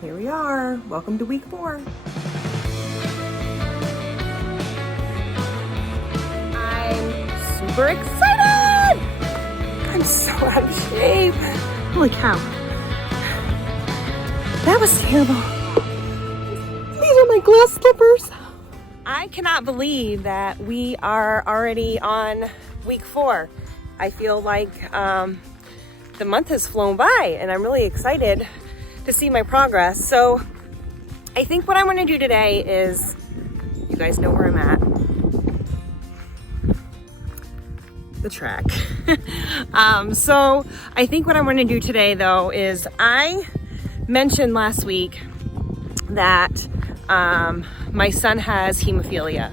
Here we are. Welcome to week 4. I'm super excited! I'm so out of shape. Holy cow. That was terrible. These are my glass slippers. I cannot believe that we are already on week 4. I feel like the month has flown by and I'm really excited to see my progress. So I think what I want to do today is, you guys know where I'm at, the track. So I think what I want to do today though is, I mentioned last week that my son has hemophilia.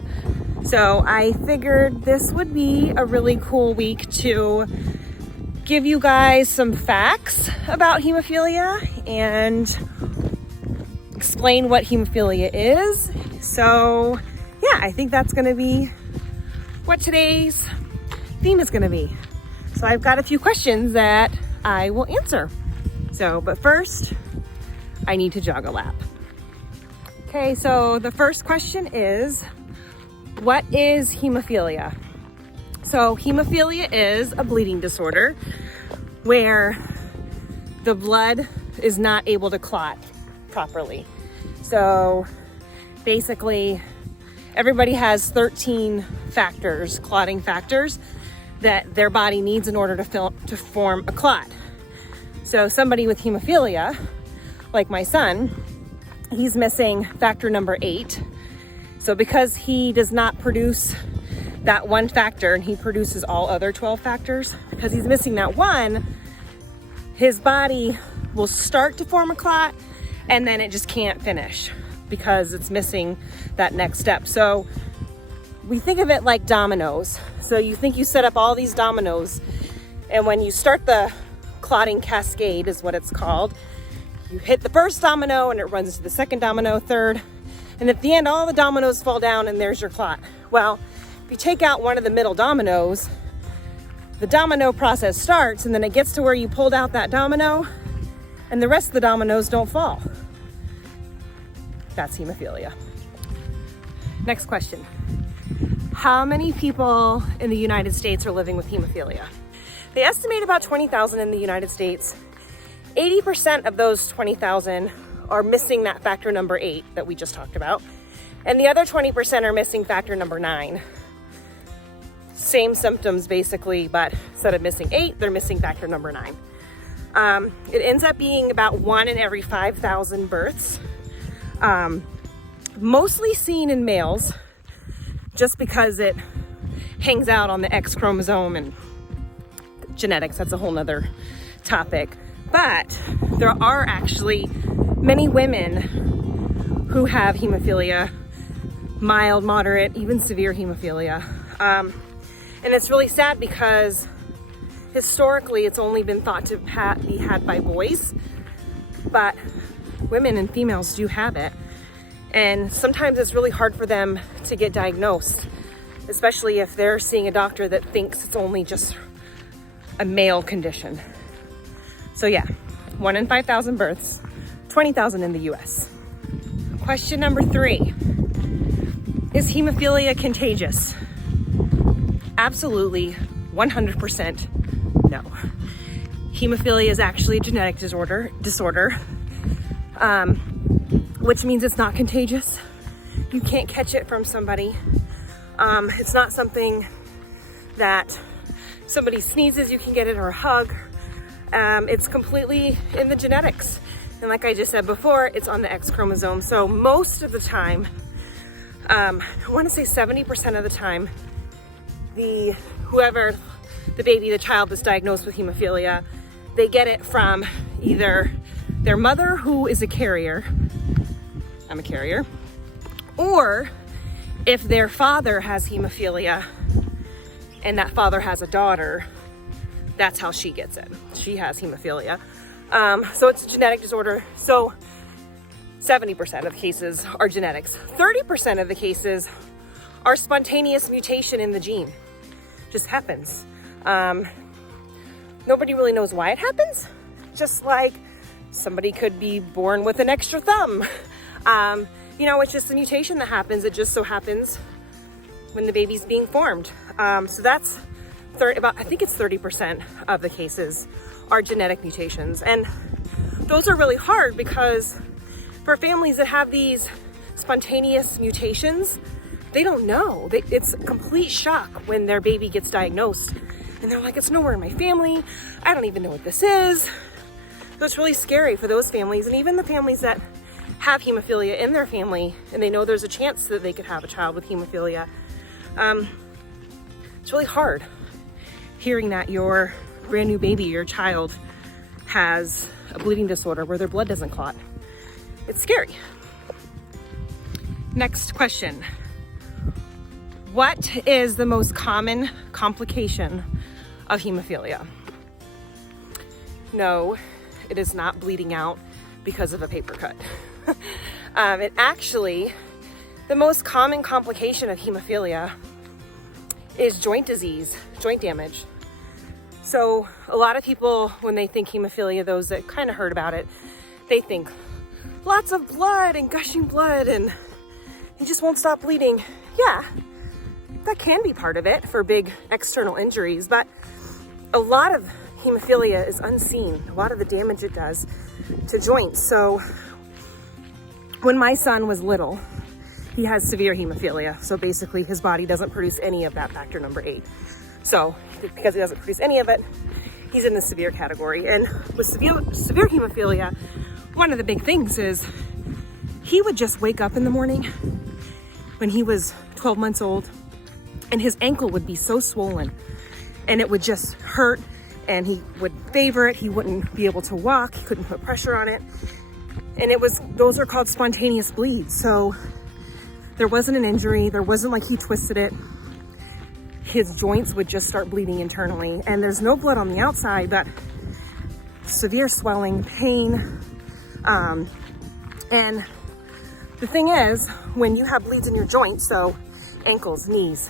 So I figured this would be a really cool week to give you guys some facts about hemophilia and explain what hemophilia is. So yeah, I think that's gonna be what today's theme is gonna be. So I've got a few questions that I will answer. But first, I need to jog a lap. Okay, so the first question is, what is hemophilia? So hemophilia is a bleeding disorder where the blood is not able to clot properly. So basically, everybody has 13 factors, clotting factors, that their body needs in order to form a clot. So somebody with hemophilia, like my son, he's missing factor number 8. So because he does not produce that one factor and he produces all other 12 factors, because he's missing that one, his body will start to form a clot and then it just can't finish because it's missing that next step. So we think of it like dominoes. So you think you set up all these dominoes, and when you start the clotting cascade is what it's called, you hit the first domino and it runs to the second domino, third, and at the end all the dominoes fall down and there's your clot. Well, if you take out one of the middle dominoes, the domino process starts and then it gets to where you pulled out that domino and the rest of the dominoes don't fall. That's hemophilia. Next question. How many people in the United States are living with hemophilia? They estimate about 20,000 in the United States. 80% of those 20,000 are missing that factor number 8 that we just talked about. And the other 20% are missing factor number 9. Same symptoms basically, but instead of missing 8, they're missing factor number 9. It ends up being about 1 in every 5,000 births. Mostly seen in males, just because it hangs out on the X chromosome, and genetics, that's a whole nother topic. But there are actually many women who have hemophilia, mild, moderate, even severe hemophilia. And it's really sad because historically it's only been thought to be had by boys, but women and females do have it. And sometimes it's really hard for them to get diagnosed, especially if they're seeing a doctor that thinks it's only just a male condition. So yeah, 1 in 5,000 births, 20,000 in the US. Question number 3, is hemophilia contagious? Absolutely, 100% no. Hemophilia is actually a genetic disorder, which means it's not contagious. You can't catch it from somebody. It's not something that somebody sneezes, you can get it, or a hug. It's completely in the genetics. And like I just said before, it's on the X chromosome. So most of the time, I want to say 70% of the time, the child that's diagnosed with hemophilia, they get it from either their mother, who is a carrier, I'm a carrier, or if their father has hemophilia and that father has a daughter, that's how she gets it. She has hemophilia. So it's a genetic disorder. So 70% of cases are genetics. 30% of the cases are spontaneous mutation in the gene. Just happens. Nobody really knows why it happens. Just like Somebody could be born with an extra thumb. You know, it's just a mutation that happens. It just so happens when the baby's being formed. So that's I think it's 30% of the cases are genetic mutations. And those are really hard because for families that have these spontaneous mutations, they don't know. It's a complete shock when their baby gets diagnosed. And they're like, it's nowhere in my family. I don't even know what this is. So it's really scary for those families, and even the families that have hemophilia in their family and they know there's a chance that they could have a child with hemophilia. It's really hard hearing that your brand new baby, your child, has a bleeding disorder where their blood doesn't clot. It's scary. Next question. What is the most common complication of hemophilia? No, it is not bleeding out because of a paper cut. It actually, the most common complication of hemophilia is joint disease, joint damage. So a lot of people, when they think hemophilia, those that kind of heard about it, they think lots of blood and gushing blood and you just won't stop bleeding. Yeah, that can be part of it for big external injuries, but a lot of hemophilia is unseen. A lot of the damage it does to joints. So when my son was little, he has severe hemophilia. So basically his body doesn't produce any of that factor number 8. So because he doesn't produce any of it, he's in the severe category. And with severe hemophilia, one of the big things is he would just wake up in the morning when he was 12 months old and his ankle would be so swollen and it would just hurt and he would favor it. He wouldn't be able to walk. He couldn't put pressure on it. And those are called spontaneous bleeds. So there wasn't an injury. There wasn't like he twisted it. His joints would just start bleeding internally. And there's no blood on the outside, but severe swelling, pain. And the thing is, when you have bleeds in your joints, so ankles, knees,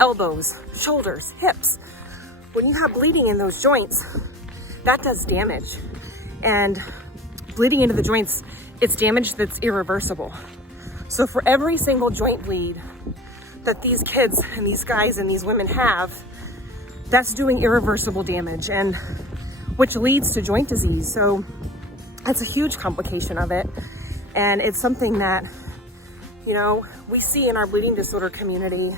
elbows, shoulders, hips, when you have bleeding in those joints, that does damage. And bleeding into the joints, it's damage that's irreversible. So for every single joint bleed that these kids and these guys and these women have, that's doing irreversible damage, and which leads to joint disease. So that's a huge complication of it. And it's something that, you know, we see in our bleeding disorder community.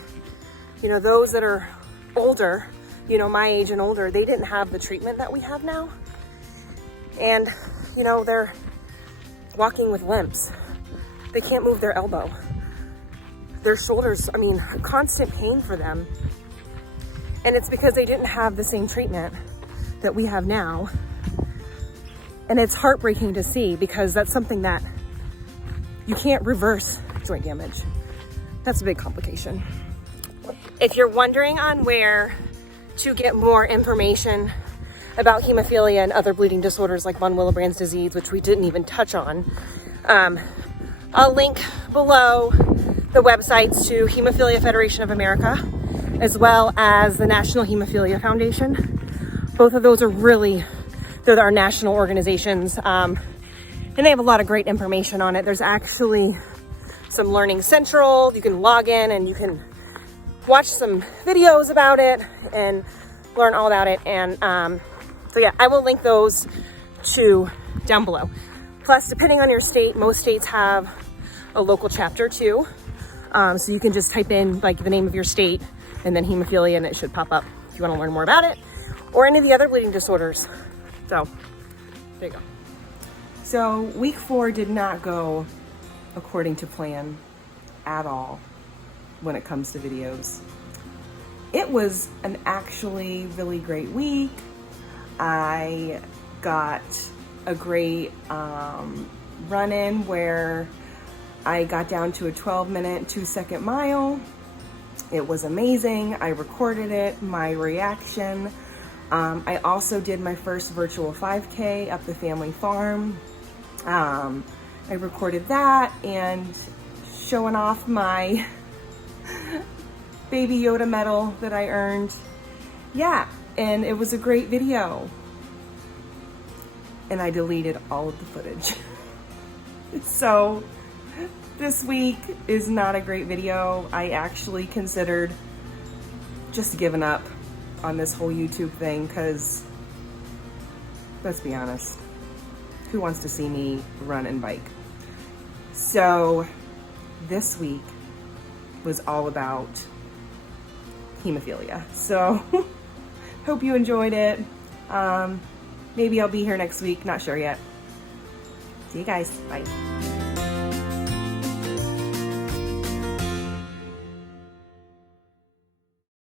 You know, those that are older, you know, my age and older, they didn't have the treatment that we have now. And, you know, they're walking with limps. They can't move their elbow. Their shoulders, I mean, constant pain for them. And it's because they didn't have the same treatment that we have now. And it's heartbreaking to see because that's something that you can't reverse joint damage. That's a big complication. If you're wondering on where to get more information about hemophilia and other bleeding disorders like von Willebrand's disease, which we didn't even touch on, I'll link below the websites to Hemophilia Federation of America, as well as the National Hemophilia Foundation. Both of those are they're our national organizations, and they have a lot of great information on it. There's actually some Learning Central. You can log in and you can watch some videos about it and learn all about it. And so yeah, I will link those down below. Plus, depending on your state, most states have a local chapter too. So you can just type in like the name of your state and then hemophilia and it should pop up if you want to learn more about it or any of the other bleeding disorders. So there you go. So week 4 did not go according to plan at all when it comes to videos. It was an actually really great week. I got a great run-in where I got down to a 12-minute, 2-second mile. It was amazing. I recorded it, my reaction. I also did my first virtual 5K up the family farm. I recorded that and showing off my Baby Yoda medal that I earned. Yeah, and it was a great video. and I deleted all of the footage. So this week is not a great video. I actually considered just giving up on this whole YouTube thing because, let's be honest, who wants to see me run and bike? So this week was all about hemophilia. So hope you enjoyed it. Maybe I'll be here next week, not sure yet. See you guys, bye.